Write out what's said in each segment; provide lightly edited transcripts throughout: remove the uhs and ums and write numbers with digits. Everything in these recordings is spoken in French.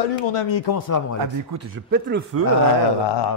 Salut mon ami, comment ça va mon Alex? Ah bah écoute, je pète le feu.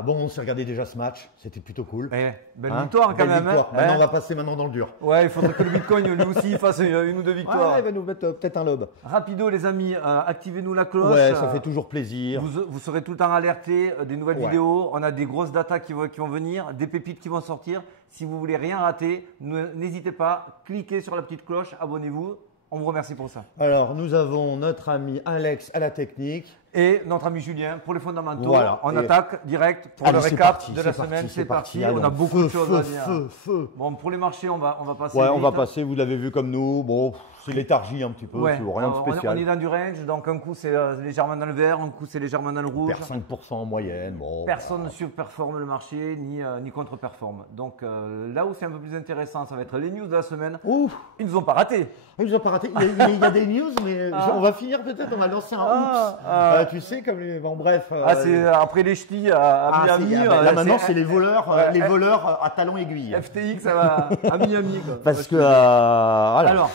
Bon, on s'est regardé déjà ce match, c'était plutôt cool. Belle victoire quand Belle même. victoire. Hein. Maintenant, on va passer dans le dur. Ouais, il faudrait que le Bitcoin lui aussi fasse une ou deux victoires. Ouais, il va nous mettre peut-être un lob. Rapido les amis, activez-nous la cloche. Ouais, ça fait toujours plaisir. Vous serez tout le temps alertés des nouvelles vidéos. On a des grosses datas qui vont venir, des pépites qui vont sortir. Si vous voulez rien rater, n'hésitez pas, cliquez sur la petite cloche, abonnez-vous. On vous remercie pour ça. Alors, nous avons notre ami Alex à la technique. Et notre ami Julien pour les fondamentaux. Voilà. On attaque direct pour Allez, le c'est récap parti, de la semaine. C'est parti. Allez, On a beaucoup de choses à dire. Feu. Bon, pour les marchés, on va passer. Ouais, on va vite. passer, vous l'avez vu comme nous. Bon, c'est léthargie un petit peu, Ouais. c'est rien de spécial. On est dans du range, donc un coup c'est légèrement dans le vert, un coup c'est légèrement dans le rouge. Perd 5% en moyenne. Bon, Personne ne surperforme le marché ni contre-performe. Donc là où c'est un peu plus intéressant, ça va être les news de la semaine. Ouf, Ils nous ont pas raté. ils nous ont pas raté. Il y a des news, mais on va finir peut-être, on va lancer un oups. Tu sais, comme les... Bon, bref. C'est après les ch'tis à Miami. Là maintenant, c'est les voleurs à talons aiguilles. FTX ça va à Miami. Quoi. Parce que, voilà. Alors,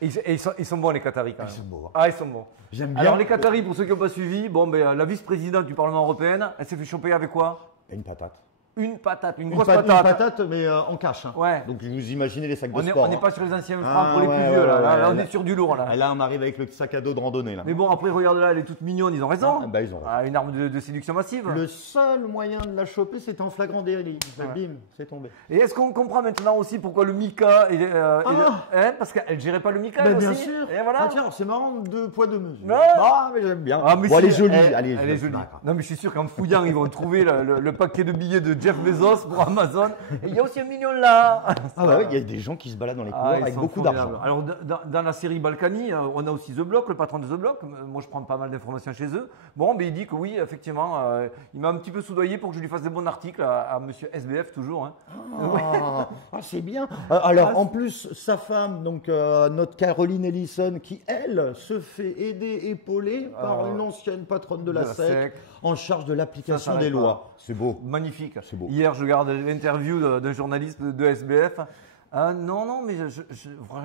ils sont bons les Qataris quand même. Ils sont beaux. Hein. Ah, ils sont bons. J'aime bien. Alors les Qataris, pour ceux qui n'ont pas suivi, la vice-présidente du Parlement européen, elle s'est fait choper avec quoi? Une patate. Une patate, une Une grosse patate. patate. Une patate, mais en cash. Hein. Ouais. Donc vous imaginez les sacs de sport. On n'est pas sur les anciens francs pour les plus ouais, vieux. ouais, Là, ouais, on est sur du lourd. Là. Là, on arrive avec le sac à dos de randonnée. Là. Mais bon, après, regarde là, elle est toute mignonne, ils ont raison. Ils ont raison. Une arme de séduction massive. Le seul moyen de la choper, c'était en flagrant délit. Bim, c'est tombé. Et est-ce qu'on comprend maintenant aussi pourquoi le Mika parce qu'elle gérait pas le Mika elle bien aussi. sûr. Et voilà. Tiens, c'est marrant, 2 poids 2 mesures. Ouais. Mais j'aime bien. Mais elle est jolie. Elle est jolie. Non, mais je suis sûr qu'en fouillant, ils vont trouver le paquet de billets de Jeff Bezos pour Amazon. Et il y a aussi 1 million là. Il y a des gens qui se baladent dans les couloirs avec beaucoup d'argent. Alors, dans la série Balkany, on a aussi The Block, le patron de The Block. Moi, je prends pas mal d'informations chez eux. Bon, mais il dit que oui, effectivement, il m'a un petit peu soudoyé pour que je lui fasse des bons articles à monsieur SBF, toujours. Hein. C'est bien. Alors, en plus, sa femme, donc notre Caroline Ellison, qui, elle, se fait aider, épauler par une ancienne patronne de la SEC en charge de l'application des lois. C'est beau. Magnifique. C'est beau. Hier, je regarde l'interview d'un journaliste de SBF. Non, mais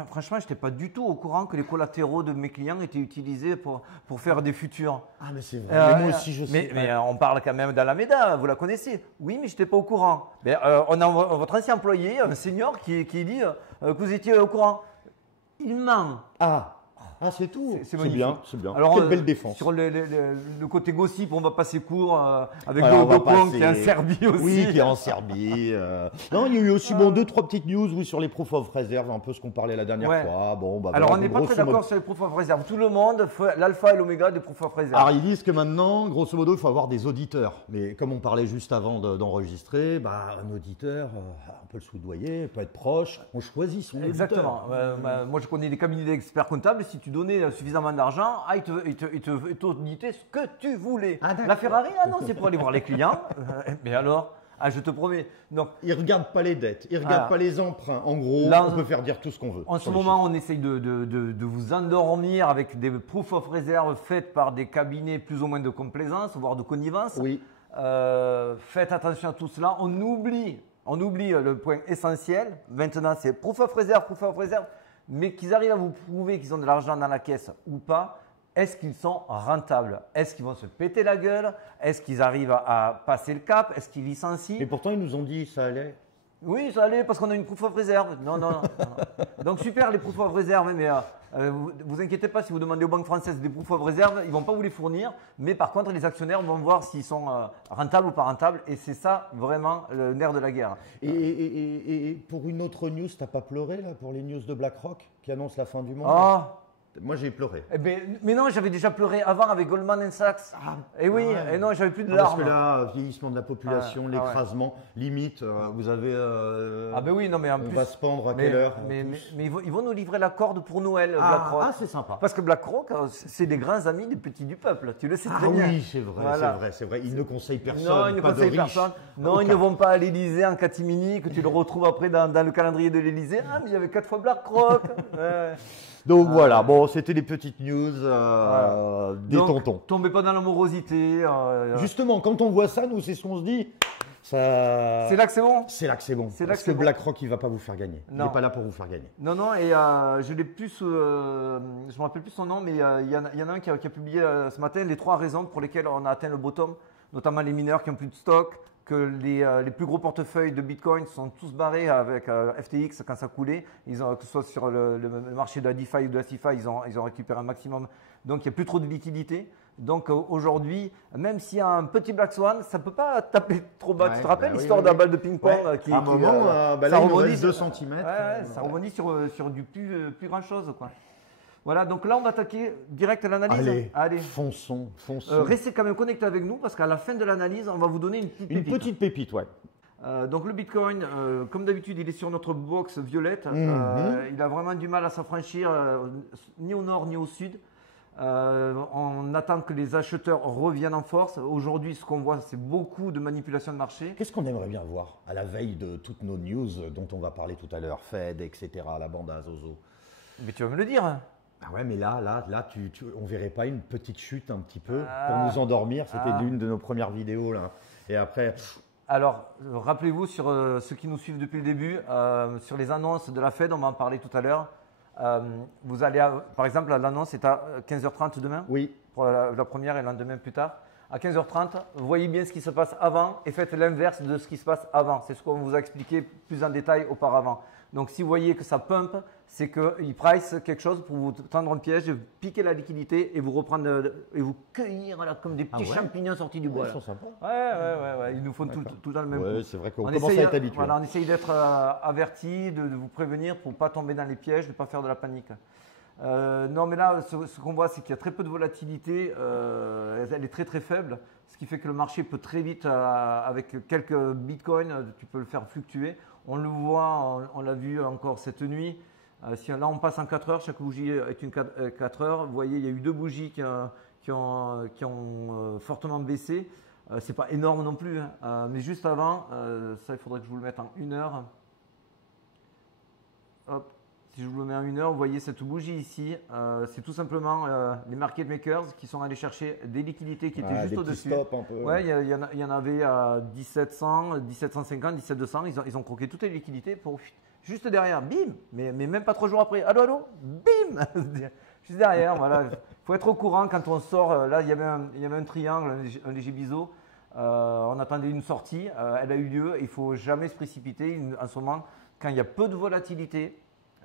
franchement, je n'étais pas du tout au courant que les collatéraux de mes clients étaient utilisés pour faire des futurs. Mais c'est vrai. Moi aussi, je sais. Mais on parle quand même d'Alameda, vous la connaissez. Oui, mais je n'étais pas au courant. Mais, on a votre ancien employé, un senior, qui dit que vous étiez au courant. Il ment. C'est tout. C'est bien, c'est bien. Alors, quelle belle défense. Sur le côté gossip, on va passer court avec le Ocon qui est en Serbie aussi. Oui, qui est en Serbie. Non, il y a eu aussi 2-3 petites news sur les proof of reserve, un peu ce qu'on parlait la dernière fois. Alors, on n'est pas très d'accord sur les proof of reserve. Tout le monde fait l'alpha et l'oméga des proof of reserve. Alors, ils disent que maintenant, grosso modo, il faut avoir des auditeurs. Mais comme on parlait juste avant d'enregistrer, un auditeur, on peut le soudoyer, peut être proche. On choisit son auditeur. Exactement. Moi, je connais des cabinets d'experts comptables. Si tu donnais suffisamment d'argent, ils t'auditaient ce que tu voulais. La Ferrari, non, c'est pour aller voir les clients. Mais alors, je te promets. Donc, ils ne regardent pas les dettes, ils ne regardent pas les emprunts. En gros, on peut faire dire tout ce qu'on veut. En ce moment, on essaye de vous endormir avec des proof of reserve faites par des cabinets plus ou moins de complaisance, voire de connivence. Oui. Faites attention à tout cela. On oublie le point essentiel. Maintenant, c'est proof of reserve. Mais qu'ils arrivent à vous prouver qu'ils ont de l'argent dans la caisse ou pas, est-ce qu'ils sont rentables? Est-ce qu'ils vont se péter la gueule? Est-ce qu'ils arrivent à passer le cap? Est-ce qu'ils licencient? Et pourtant, ils nous ont dit ça allait. Oui, ça allait parce qu'on a une proof of reserve. Non. Donc super les proof of reserve, mais vous inquiétez pas si vous demandez aux banques françaises des proof of reserve, ils vont pas vous les fournir. Mais par contre, les actionnaires vont voir s'ils sont rentables ou pas rentables. Et c'est ça vraiment le nerf de la guerre. Et pour une autre news, t'as pas pleuré là pour les news de BlackRock qui annoncent la fin du monde? Moi, j'ai pleuré. Mais non, j'avais déjà pleuré avant avec Goldman Sachs. Et oui, et non, j'avais plus de larmes. Parce que là, vieillissement de la population, l'écrasement, limite, vous avez. Oui, non, mais en plus. On va se pendre à quelle heure? Mais ils vont nous livrer la corde pour Noël, BlackRock. C'est sympa. Parce que BlackRock, c'est des grands amis des petits du peuple. Tu le sais très bien. Oui, c'est vrai, c'est vrai. Ils ne conseillent personne. Non, ils ne conseillent personne. Non, ils ne vont pas à l'Élysée en catimini, que tu le retrouves après dans le calendrier de l'Élysée. Mais il y avait 4 fois BlackRock. Donc voilà, c'était les petites news des tontons. Tombez pas dans l'amorosité. Justement, quand on voit ça, nous, c'est ce qu'on se dit. C'est là que c'est bon. C'est là que c'est bon. Parce que BlackRock, il ne va pas vous faire gagner. Il n'est pas là pour vous faire gagner. Non, et je l'ai plus, je me rappelle plus son nom, mais il y en a un qui a publié ce matin les 3 raisons pour lesquelles on a atteint le bottom, notamment les mineurs qui n'ont plus de stock, que les plus gros portefeuilles de Bitcoin sont tous barrés avec FTX quand ça coulait. Que ce soit sur le marché de la DeFi ou de la CeFi, ils ont récupéré un maximum. Donc, il n'y a plus trop de liquidité. Donc, aujourd'hui, même s'il y a un petit Black Swan, ça ne peut pas taper trop bas. Tu te rappelles l'histoire de la balle de ping-pong qui, à un moment, là, il reste 2 cm. Ça rebondit sur du plus grand chose, quoi. Voilà, donc là, on va attaquer direct à l'analyse. Allez. Fonçons. Restez quand même connectés avec nous parce qu'à la fin de l'analyse, on va vous donner une petite pépite, ouais. Donc le Bitcoin, comme d'habitude, il est sur notre box violette. Il a vraiment du mal à s'affranchir ni au nord ni au sud. On attend que les acheteurs reviennent en force. Aujourd'hui, ce qu'on voit, c'est beaucoup de manipulation de marché. Qu'est-ce qu'on aimerait bien voir à la veille de toutes nos news dont on va parler tout à l'heure, Fed, etc., la bande à Zozo? Mais tu vas me le dire. Ah ouais, mais là, on verrait pas une petite chute un petit peu pour nous endormir. C'était l'une de nos premières vidéos là. Et après. Alors, rappelez-vous sur ceux qui nous suivent depuis le début, sur les annonces de la Fed, on va en parler tout à l'heure. Vous allez, par exemple, l'annonce est à 15h30 demain. Oui. Pour la première et le lendemain plus tard. À 15h30, voyez bien ce qui se passe avant et faites l'inverse de ce qui se passe avant. C'est ce qu'on vous a expliqué plus en détail auparavant. Donc, si vous voyez que ça pump, c'est qu'il price quelque chose pour vous tendre un piège, piquer la liquidité et vous reprendre et vous cueillir là, comme des petits champignons sortis du bois. Ils sont sympas. Ouais. Ils nous font tout dans le même coup. C'est vrai qu'on commence à être habitué. Voilà, on essaye d'être averti, de vous prévenir pour ne pas tomber dans les pièges, de ne pas faire de la panique. Non, mais là, ce qu'on voit, c'est qu'il y a très peu de volatilité. Elle est très très faible, ce qui fait que le marché peut très vite, avec quelques bitcoins, tu peux le faire fluctuer. On le voit, on l'a vu encore cette nuit. Si là on passe en 4 heures, chaque bougie est une 4 heures. Vous voyez, il y a eu 2 bougies qui ont fortement baissé. C'est pas énorme non plus, hein. Mais juste avant, ça il faudrait que je vous le mette en 1 heure. Hop. Si je vous le mets en 1 heure, vous voyez cette bougie ici, c'est tout simplement les market makers qui sont allés chercher des liquidités qui étaient juste au-dessus. Ouais, il y en avait à 1700, 1750, 1700. Ils ont croqué toutes les liquidités pour juste derrière, bim, mais même pas 3 jours après. Allô, bim, juste derrière. Voilà, il faut être au courant quand on sort. Là, il y avait un triangle, un léger biseau. On attendait une sortie, elle a eu lieu. Il ne faut jamais se précipiter. En ce moment, quand il y a peu de volatilité,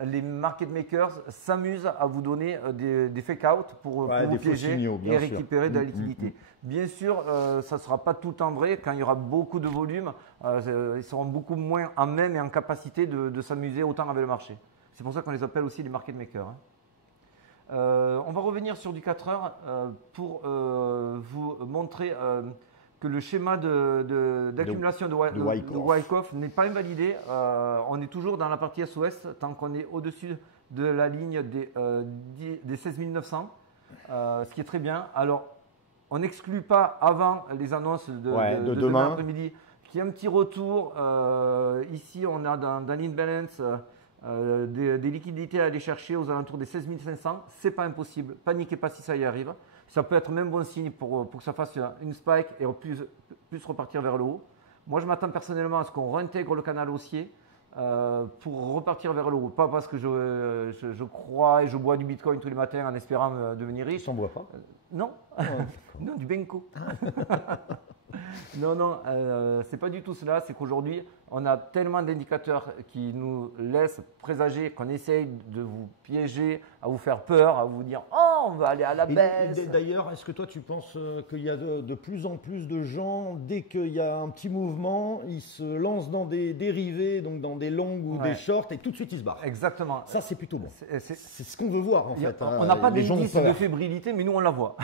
les market makers s'amusent à vous donner des fake-out pour vous piéger et récupérer de la liquidité. Bien sûr, ça ne sera pas tout le temps vrai. Quand il y aura beaucoup de volume, ils seront beaucoup moins en même et en capacité de s'amuser autant avec le marché. C'est pour ça qu'on les appelle aussi les market makers. On va revenir sur du 4 heures pour vous montrer que le schéma d'accumulation de Wyckoff n'est pas invalidé. On est toujours dans la partie SOS tant qu'on est au-dessus de la ligne des 16 900, ce qui est très bien. Alors, on n'exclut pas avant les annonces de demain après-midi qu'il y ait un petit retour. Ici, on a dans l'imbalance des liquidités à aller chercher aux alentours des 16 500. Ce n'est pas impossible. Paniquez pas si ça y arrive. Ça peut être même bon signe pour que ça fasse une spike et plus repartir vers le haut. Moi, je m'attends personnellement à ce qu'on réintègre le canal haussier pour repartir vers le haut. Pas parce que je crois et je bois du Bitcoin tous les matins en espérant devenir riche. Tu n'en bois pas? Non. Non, du Benko. Non, c'est pas du tout cela. C'est qu'aujourd'hui, on a tellement d'indicateurs qui nous laissent présager qu'on essaye de vous piéger, à vous faire peur, à vous dire « Oh, on va aller à la baisse ». D'ailleurs, est-ce que toi, tu penses qu'il y a de plus en plus de gens, dès qu'il y a un petit mouvement, ils se lancent dans des dérivés, donc dans des longs ou des shorts, et tout de suite, ils se barrent? Exactement. Ça, c'est plutôt bon. C'est ce qu'on veut voir, en fait. On n'a pas d'indice de fébrilité, mais nous, on la voit.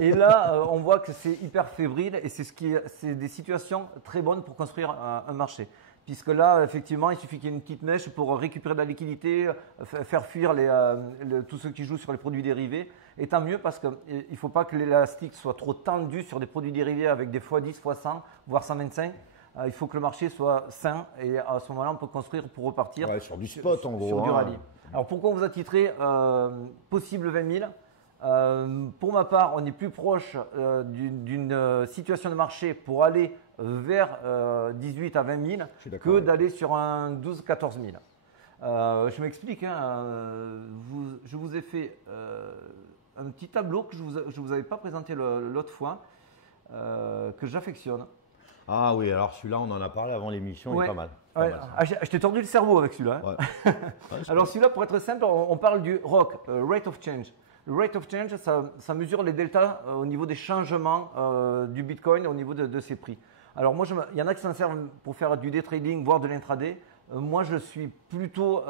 Et là, on voit que c'est hyper fébrile et c'est des situations très bonnes pour construire un marché. Puisque là, effectivement, il suffit qu'il y ait une petite mèche pour récupérer de la liquidité, faire fuir tous ceux qui jouent sur les produits dérivés. Et tant mieux parce qu'il ne faut pas que l'élastique soit trop tendu sur des produits dérivés avec des x10, x100, voire 125. Il faut que le marché soit sain et à ce moment-là, on peut construire pour repartir sur du spot en gros. Sur du rallye. Alors pourquoi on vous a titré possible 20 000 Pour ma part, on est plus proche d'une situation de marché pour aller vers 18 à 20 000 que d'aller sur un 12-14 000. Je m'explique, hein, je vous ai fait un petit tableau que je ne vous avais pas présenté l'autre fois, que j'affectionne. Ah oui, alors celui-là, on en a parlé avant l'émission, il est pas mal. Je t'ai tordu le cerveau avec celui-là. Hein. Ouais. Alors celui-là, pour être simple, on parle du ROC, Rate of Change. Le Rate of Change, ça mesure les deltas au niveau des changements du Bitcoin, au niveau de ses prix. Alors moi, il y en a qui s'en servent pour faire du day trading, voire de l'intraday. Moi, je suis plutôt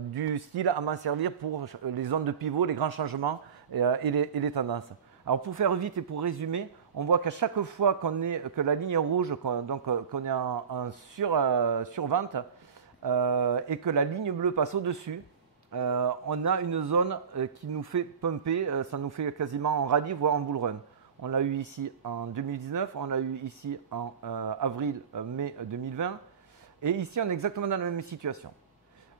du style à m'en servir pour les zones de pivot, les grands changements et les tendances. Alors pour faire vite et pour résumer, on voit qu'à chaque fois que la ligne rouge, qu'on est en survente et que la ligne bleue passe au-dessus, on a une zone qui nous fait pumper, ça nous fait quasiment en rallye, voire en bull run. On l'a eu ici en 2019, on l'a eu ici en avril-mai 2020. Et ici, on est exactement dans la même situation.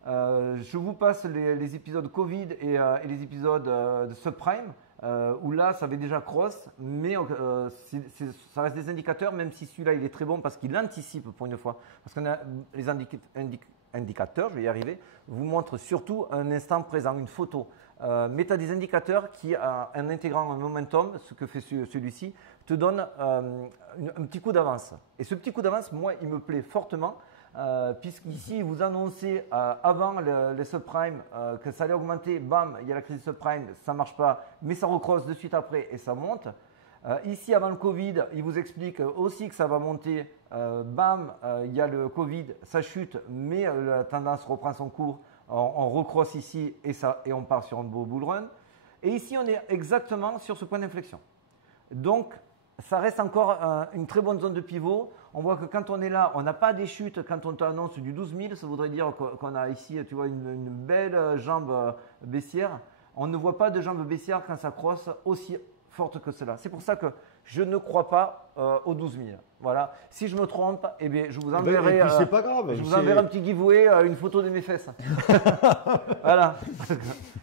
Je vous passe les épisodes Covid et les épisodes de subprime, où là, ça avait déjà cross, mais ça reste des indicateurs, même si celui-là, il est très bon parce qu'il anticipe pour une fois. Parce qu'on a les indicateurs, je vais y arriver, vous montrent surtout un instant présent, une photo. Mais tu as des indicateurs qui, en intégrant un momentum, ce que fait celui-ci, te donne un petit coup d'avance. Et ce petit coup d'avance, moi, il me plaît fortement. Puisqu'ici, vous annoncez avant les subprimes que ça allait augmenter, bam, il y a la crise subprime, ça ne marche pas, mais ça recrosse de suite après et ça monte. Ici, avant le Covid, il vous explique aussi que ça va monter, bam, il y a le Covid, ça chute, mais la tendance reprend son cours, on recrosse ici et on part sur un beau bull run. Et ici, on est exactement sur ce point d'inflexion. Donc, ça reste encore une très bonne zone de pivot. On voit que quand on est là, on n'a pas des chutes. Quand on t'annonce du 12 000, ça voudrait dire qu'on a ici, tu vois, une belle jambe baissière. On ne voit pas de jambe baissière quand ça crosse aussi forte que cela. C'est pour ça que je ne crois pas aux 12 000. Voilà. Si je me trompe, eh bien, je vous enverrai, c'est pas grave, je vous enverrai un petit giveaway, une photo de mes fesses. Voilà.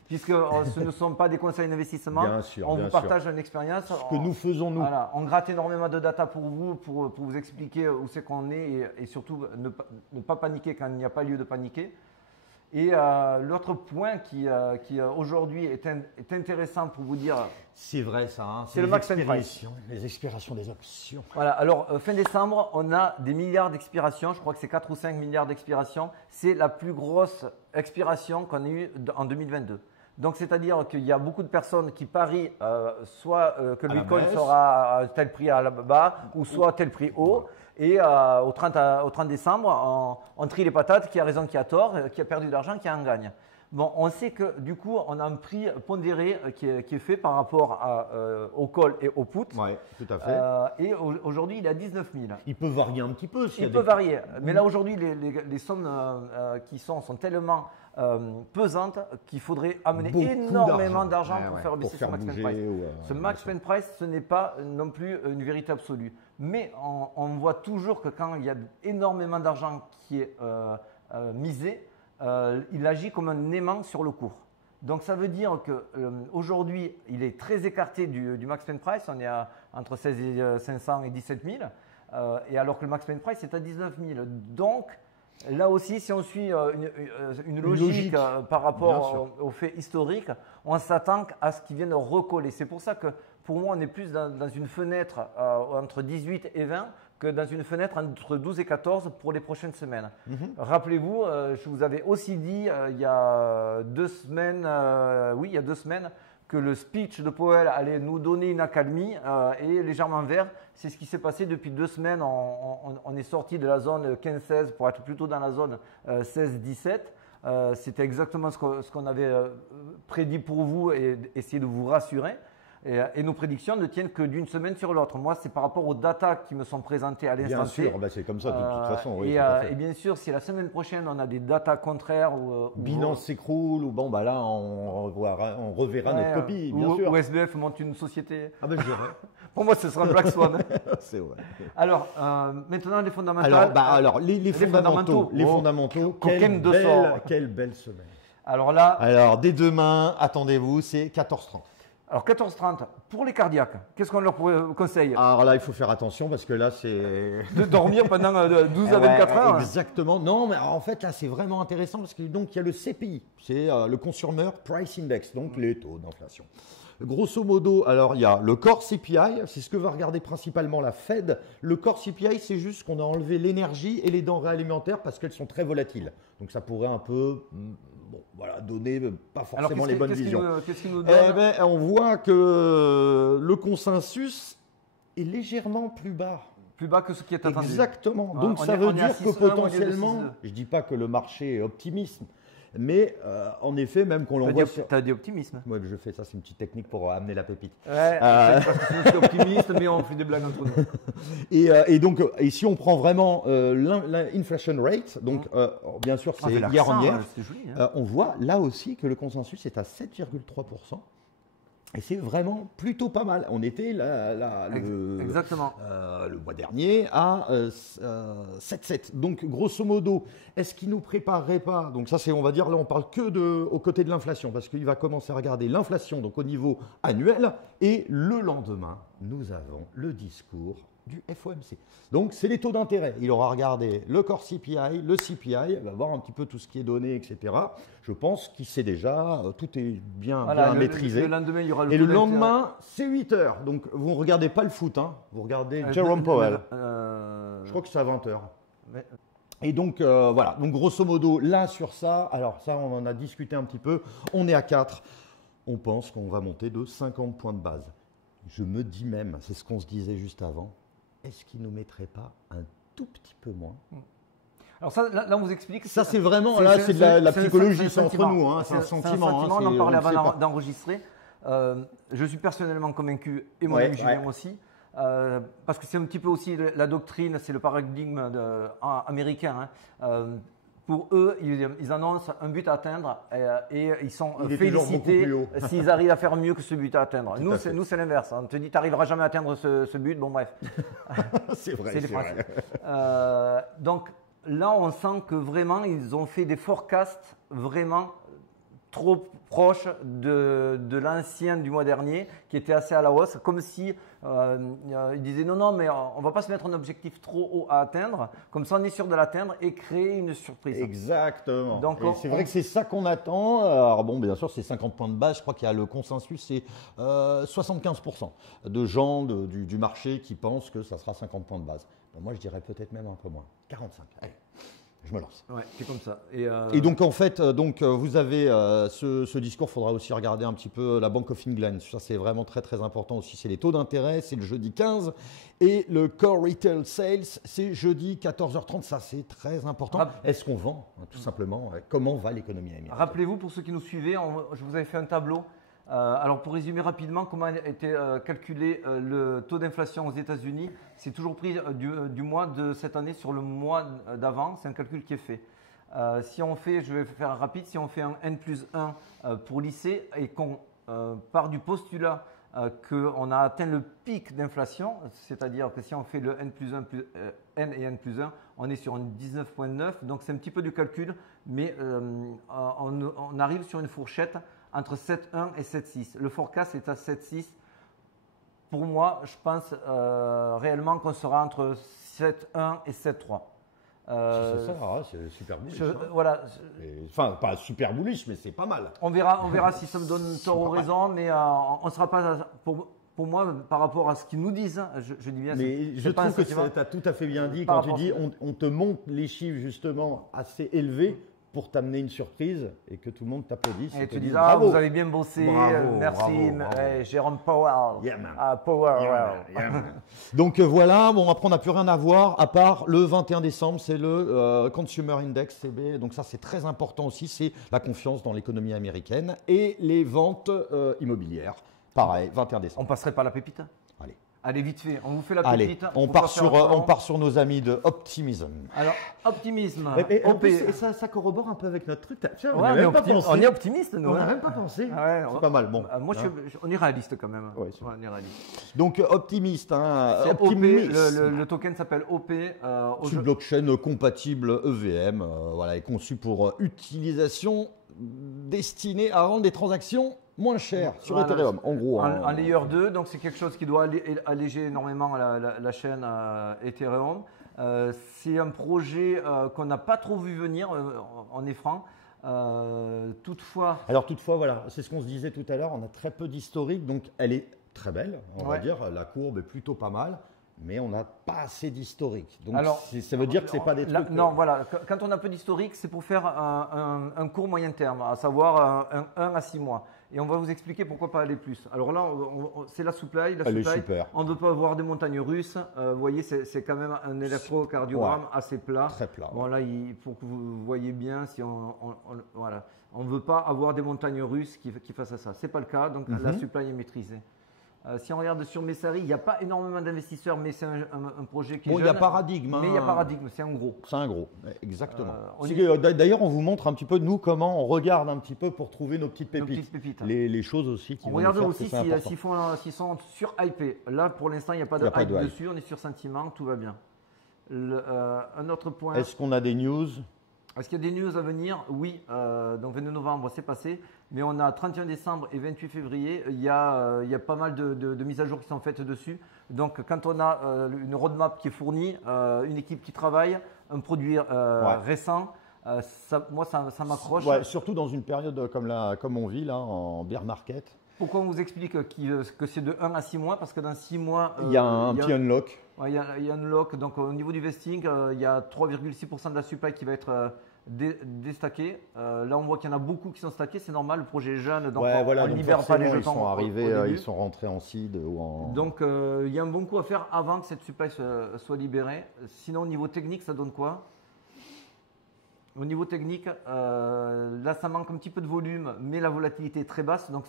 Puisque ce ne sont pas des conseils d'investissement, on vous partage une expérience. Ce que nous faisons, nous. Voilà, on gratte énormément de data pour vous, pour vous expliquer où c'est qu'on est et surtout ne pas paniquer quand il n'y a pas lieu de paniquer. Et l'autre point qui aujourd'hui est intéressant pour vous dire… C'est vrai ça, hein, c'est le max price. Les expirations des options. Voilà, alors fin décembre, on a des milliards d'expirations, je crois que c'est 4 ou 5 milliards d'expirations. C'est la plus grosse expiration qu'on ait eue en 2022. Donc c'est-à-dire qu'il y a beaucoup de personnes qui parient soit que le Bitcoin sera à tel prix à la bas ou soit à tel prix haut. Et au 30 décembre, on trie les patates, qui a raison, qui a tort, qui a perdu de l'argent, qui en gagne. Bon, on sait que du coup, on a un prix pondéré qui est fait par rapport au call et au put. Oui, tout à fait. Et aujourd'hui, il est à 19 000. Il peut varier un petit peu. Il peut varier. Mais là, aujourd'hui, les sommes qui sont tellement pesantes qu'il faudrait amener énormément d'argent pour faire baisser ce max spend price. Ce max spend price, ce n'est pas non plus une vérité absolue. Mais on voit toujours que quand il y a énormément d'argent qui est misé, il agit comme un aimant sur le cours. Donc ça veut dire qu'aujourd'hui, il est très écarté du max spend price. On est entre 16 500 et 17 000. Et alors que le max spend price est à 19 000. Donc là aussi, si on suit une logique par rapport au fait historique, on s'attend à ce qu'il vienne recoller. C'est pour ça que pour moi, on est plus dans une fenêtre entre 18 et 20 que dans une fenêtre entre 12 et 14 pour les prochaines semaines. Rappelez-vous, je vous avais aussi dit il y a 2 semaines, il y a 2 semaines, que le speech de Powell allait nous donner une accalmie et légèrement vert. C'est ce qui s'est passé depuis 2 semaines. On est sorti de la zone 15-16 pour être plutôt dans la zone 16-17. C'était exactement ce qu'on avait prédit pour vous et essayer de vous rassurer. Et nos prédictions ne tiennent que d'une semaine sur l'autre. Moi, c'est par rapport aux datas qui me sont présentées à l'instant T. Bien sûr, c'est comme ça de toute façon. Oui, et bien sûr, si la semaine prochaine, on a des datas contraires… Binance s'écroule, ou bon, là, on reverra notre copie, bien sûr. Ou SBF monte une société. Ah ben, je dirais. Pour moi, ce sera Black Swan. C'est vrai. Alors, maintenant, les fondamentaux. Alors, les fondamentaux. Les fondamentaux. Quelle belle semaine. Alors là… Alors, dès demain, attendez-vous, c'est 14h30. Alors 14h30, pour les cardiaques, qu'est-ce qu'on leur conseille? Alors là, il faut faire attention parce que là, c'est… De dormir pendant 12 à 24 heures. Exactement. Non, mais en fait, là, c'est vraiment intéressant parce que donc il y a le CPI, c'est le Consumer Price Index, donc les taux d'inflation. Grosso modo, alors il y a le core CPI, c'est ce que va regarder principalement la Fed. Le core CPI, c'est juste qu'on a enlevé l'énergie et les denrées alimentaires parce qu'elles sont très volatiles. Donc ça pourrait un peu donner pas forcément les bonnes visions. Qu'est-ce qu'il nous donne? On voit que le consensus est légèrement plus bas. Plus bas que ce qui est attendu. Exactement. Donc ça veut dire que potentiellement, je ne dis pas que le marché est optimiste, mais en effet, même qu'on l'envoie sur… Tu as dit optimisme. Oui, je fais ça, c'est une petite technique pour amener la pépite. Ouais, parce que sinon c'est optimiste, mais on fait des blagues entre nous. Et donc, si on prend vraiment l'inflation rate, donc bien sûr c'est year on year, on voit là aussi que le consensus est à 7,3%. Et c'est vraiment plutôt pas mal. On était le mois dernier à 7,7. Donc, grosso modo, est-ce qu'il ne nous préparerait pas? Donc ça, c'est, on va dire, là, on parle que au côté de l'inflation, parce qu'il va commencer à regarder l'inflation donc au niveau annuel. Et le lendemain, nous avons le discours du FOMC. Donc, c'est les taux d'intérêt. Il aura regardé le core CPI, le CPI, il va voir un petit peu tout ce qui est donné, etc. Je pense qu'il sait déjà, tout est bien maîtrisé. Le lendemain, il y aura le lendemain, c'est 8 heures. Donc, vous ne regardez pas le foot, hein. Vous regardez Jerome Powell. Je crois que c'est à 20 heures. Mais… Et donc, voilà. Donc, grosso modo, là, sur ça, alors ça, on en a discuté un petit peu. On est à 4. On pense qu'on va monter de 50 points de base. Je me dis même, c'est ce qu'on se disait juste avant, est-ce qu'il ne nous mettrait pas un tout petit peu moins? Alors ça, là, on vous explique. Ça, c'est vraiment, là, c'est de la psychologie, c'est entre nous, hein, c'est un sentiment. On en parlait avant d'enregistrer. Je suis personnellement convaincu, et mon ami Julien aussi, parce que c'est un petit peu aussi la doctrine, c'est le paradigme américain. Pour eux, ils annoncent un but à atteindre et ils sont félicités s'ils arrivent à faire mieux que ce but à atteindre. Nous, c'est l'inverse. On te dit, tu n'arriveras jamais à atteindre ce but. Bon, bref. C'est vrai. C'est les principes. Donc là, on sent que vraiment, ils ont fait des forecasts vraiment trop proches de l'ancien du mois dernier, qui était assez à la hausse, comme si ils disaient non, mais on ne va pas se mettre un objectif trop haut à atteindre, comme ça on est sûr de l'atteindre et créer une surprise. Exactement. Donc c'est vrai que c'est ça qu'on attend. Alors bon, bien sûr, c'est 50 points de base. Je crois qu'il y a le consensus, c'est 75% de gens du marché qui pensent que ça sera 50 points de base. Bon, moi, je dirais peut-être même un peu moins. 45. Allez. Je me lance. Ouais, c'est comme ça. Et donc, en fait, vous avez ce discours, il faudra aussi regarder un petit peu la Bank of England. Ça, c'est vraiment très, très important aussi. C'est les taux d'intérêt, c'est le jeudi 15. Et le Core Retail Sales, c'est jeudi 14h30. Ça, c'est très important. Est-ce qu'on vend, tout simplement? Comment va l'économie américaine? Rappelez-vous, pour ceux qui nous suivaient, je vous avais fait un tableau. Alors, pour résumer rapidement, comment a été calculé le taux d'inflation aux États-Unis, c'est toujours pris du mois de cette année sur le mois d'avant. C'est un calcul qui est fait. Si on fait, je vais faire rapide, si on fait un N+1 pour lycée et qu'on part du postulat qu'on a atteint le pic d'inflation, c'est-à-dire que si on fait le N+1 plus N et N+1, on est sur une 19,9. Donc, c'est un petit peu du calcul, mais on arrive sur une fourchette entre 7,1 et 7,6. Le forecast est à 7,6. Pour moi, je pense réellement qu'on sera entre 7,1 et 7,3. C'est ça, c'est super bullish. Voilà. Enfin, pas super bullish, mais c'est pas mal. On verra si ça me donne tort ou raison, mais on ne sera pas… Pour moi, par rapport à ce qu'ils nous disent, je dis bien… Mais je trouve que tu as tout à fait bien dit quand tu dis on te montre les chiffres justement assez élevés pour t'amener une surprise et que tout le monde t'applaudisse. Et tu dis, vous avez bien bossé, merci, Jérôme Powell. Yeah, man. Powell. Yeah, man. Donc voilà, bon, après on n'a plus rien à voir, à part le 21 décembre, c'est le Consumer Index, CB. Donc ça, c'est très important aussi, c'est la confiance dans l'économie américaine et les ventes immobilières. Pareil, 21 décembre. On passerait par la pépite? Allez, vite fait, on vous fait la pépite. Allez, on part sur nos amis de Optimism. Alors, optimisme. Et ça corrobore un peu avec notre truc. Tiens, on est optimiste, nous. On n'a même pas pensé. C'est pas mal. Bon. Moi, on est réaliste quand même. Ouais, on est réaliste. Donc, optimiste. Optimiste. Le token s'appelle OP. C'est une blockchain compatible EVM. Voilà, est conçu pour utilisation destinée à rendre des transactions moins cher sur Ethereum, en gros. En layer 2, donc c'est quelque chose qui doit alléger énormément la chaîne Ethereum. C'est un projet qu'on n'a pas trop vu venir, on est franc. Toutefois, voilà, c'est ce qu'on se disait tout à l'heure, on a très peu d'historique, donc elle est très belle, on va dire, la courbe est plutôt pas mal. Mais on n'a pas assez d'historique. Donc ça veut dire que ce n'est pas des trucs… Non, voilà. Quand on a peu d'historique, c'est pour faire un court moyen terme, à savoir 1 à 6 mois. Et on va vous expliquer pourquoi pas aller plus. Alors là, c'est la supply. Elle est super. On ne veut pas voir des montagnes russes. Vous voyez, c'est quand même un électrocardiogramme assez plat. Très plat. Bon, là, pour que vous voyez bien, si voilà. On ne veut pas avoir des montagnes russes qui fassent ça. Ce n'est pas le cas, donc la supply est maîtrisée. Si on regarde sur Messari, il n'y a pas énormément d'investisseurs, mais c'est un projet qui est jeune. Il y a Paradigme. Mais il y a Paradigme, c'est un gros. C'est un gros, exactement. D'ailleurs, on vous montre un petit peu, nous, comment on regarde un petit peu pour trouver nos petites pépites. Les choses aussi qui on vont regarde nous faire, aussi s'ils sont sur IP. Là, pour l'instant, il n'y a pas de hype dessus. On est sur sentiment, tout va bien. Un autre point. Est-ce qu'on a des news ? Est-ce qu'il y a des news à venir? Oui, donc 22 novembre, c'est passé. Mais on a 31 décembre et 28 février. Il y a pas mal de mises à jour qui sont faites dessus. Donc, quand on a une roadmap qui est fournie, une équipe qui travaille, un produit récent, moi, ça m'accroche. Ouais, surtout dans une période comme on vit là, en bear market. Pourquoi on vous explique que c'est de 1 à 6 mois? Parce que dans 6 mois… il y a un petit unlock. Il y a un unlock. Donc, au niveau du vesting, il y a 3,6% de la supply qui va être déstackée. Là, on voit qu'il y en a beaucoup qui sont stackés. C'est normal, le projet est jeune. Donc, on ne libère pas les jetons. Ils sont arrivés, ils sont rentrés en seed. Donc, il y a un bon coup à faire avant que cette supply soit libérée. Sinon, au niveau technique, ça donne quoi? Au niveau technique, là, ça manque un petit peu de volume, mais la volatilité est très basse. Donc,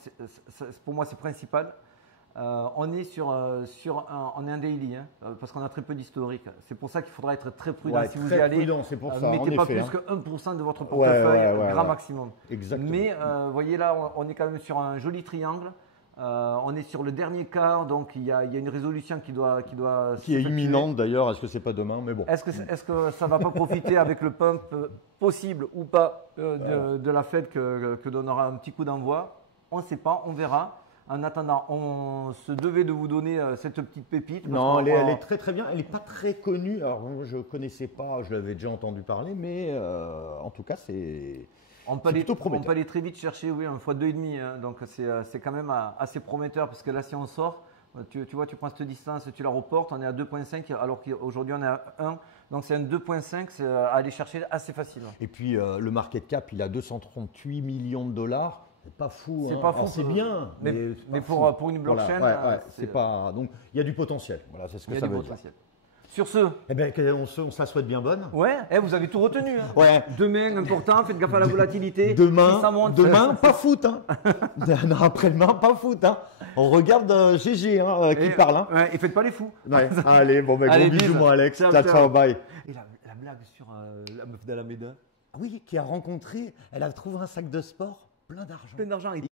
pour moi, c'est principal. On est on est un daily, parce qu'on a très peu d'historique. C'est pour ça qu'il faudra être très prudent si vous y allez. C'est pour ça. Mettez pas plus que 1% de votre portefeuille, grand maximum. Exactement. Mais vous voyez là, on est quand même sur un joli triangle. On est sur le dernier quart, donc il y a une résolution qui est imminente d'ailleurs. Est-ce que c'est pas demain? Mais bon. Est-ce que ça va pas profiter avec le pump possible ou pas de la Fed que donnera un petit coup d'envoi? On ne sait pas, on verra. En attendant, on se devait de vous donner cette petite pépite. Non, elle est très très bien. Elle n'est pas très connue. Alors, je ne connaissais pas, je l'avais déjà entendu parler, mais en tout cas, c'est plutôt prometteur. On peut aller très vite chercher, oui, un fois 2,5. Donc, c'est quand même assez prometteur parce que là, si on sort, tu vois, tu prends cette distance, tu la reportes, on est à 2,5 alors qu'aujourd'hui, on est à 1. Donc, c'est un 2,5, c'est à aller chercher assez facilement. Et puis, le market cap, il a 238 millions de dollars. C'est pas fou. C'est pas fou. C'est bien. Mais pour une blockchain, c'est pas. Donc il y a du potentiel. Voilà, c'est ce que ça veut dire. Sur ce, on se la souhaite bien bonne. Ouais, vous avez tout retenu. Ouais. Demain, important, faites gaffe à la volatilité. Demain, pas foot. Après-demain, pas foot. On regarde GG qui parle. Ouais, et faites pas les fous. Ouais. Allez, gros bisous, mon Alex. Ciao, bye. Et la blague sur la meuf d'Alameda. Oui, qui a rencontré, elle a trouvé un sac de sport. Plein d'argent. Il